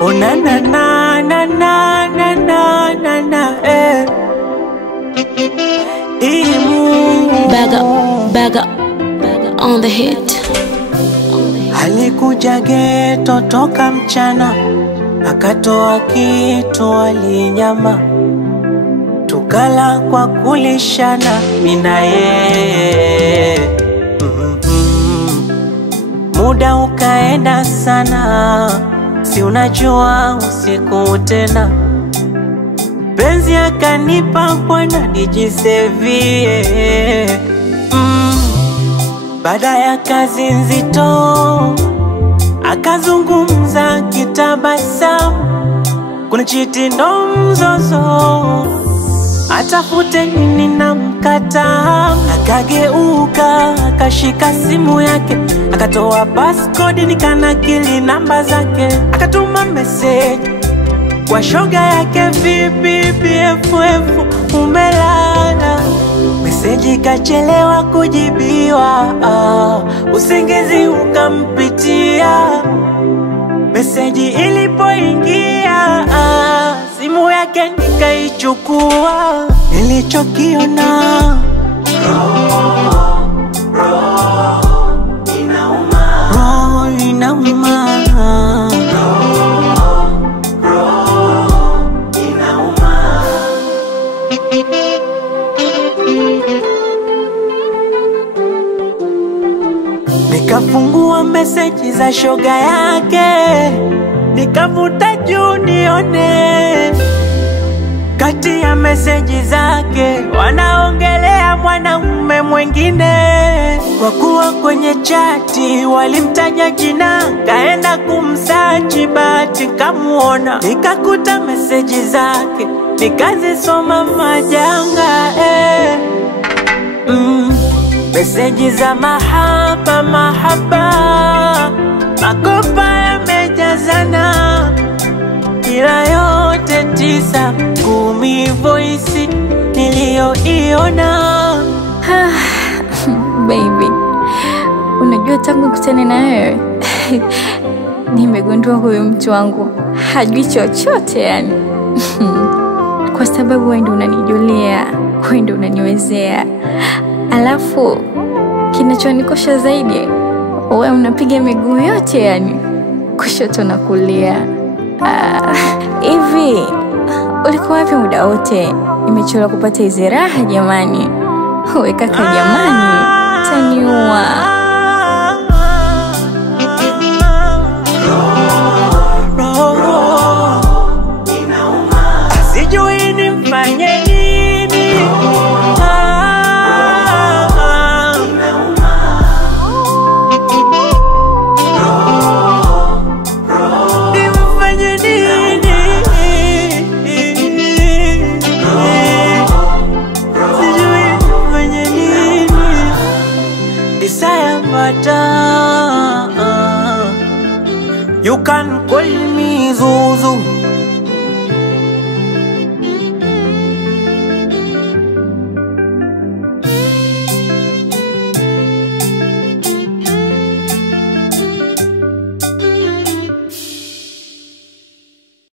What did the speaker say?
Oh na na na na na na na na na Bag up on the hit. Alikuja geto toka mchana, akatoa kitu alinyama, tukala kwa kulishana mina yeye. Muda ukaenda sana, si unajua usiku tena, penzi akanipa bwana nijisevie. Baada ya kazi nzito akazungumza kitabasamu, kuna chiti ndo mzozo, atafute nini na mkata. Akageuka akashika simu yake, akatoa passcode nikanakili namba zake, akatuma message kwa shoga yake, vipi BFF umelala? Message ikachelewa kujibiwa, usingizi ukampitia. Message ilipoingia, simu yake nikaichukua. Nilichokiona roho inauma, roho inauma, roho inauma. Nikafungua message za shoga yake, nikavuta juu nione. Kati ya message zake wanaongelea mwanamume mwingine. Kwa kuwa kwenye chati walimtaja jina, kaenda kumsachi bahati kamuona. Nikakuta message zake, nikazisoma majanga Message za mahaba, makopa yamejazana, ila yote 9, 10 voice niliyoiona. Baby, unajua tangu kutane na wewe nimegundua huyu mtu wangu hajui chochote yani. Kwa sababu wewe ndio unanijulia, wewe ndio unaniwezea. Alafu kinachonikosha zaidi, wewe unapiga miguu yote yani, kushoto na kulia. Hivi ulikuwa wapi muda wote? Nimechoka kupata hizi raha jamani. Wewe kaka jamani, taniua. Sijui nimfanye you can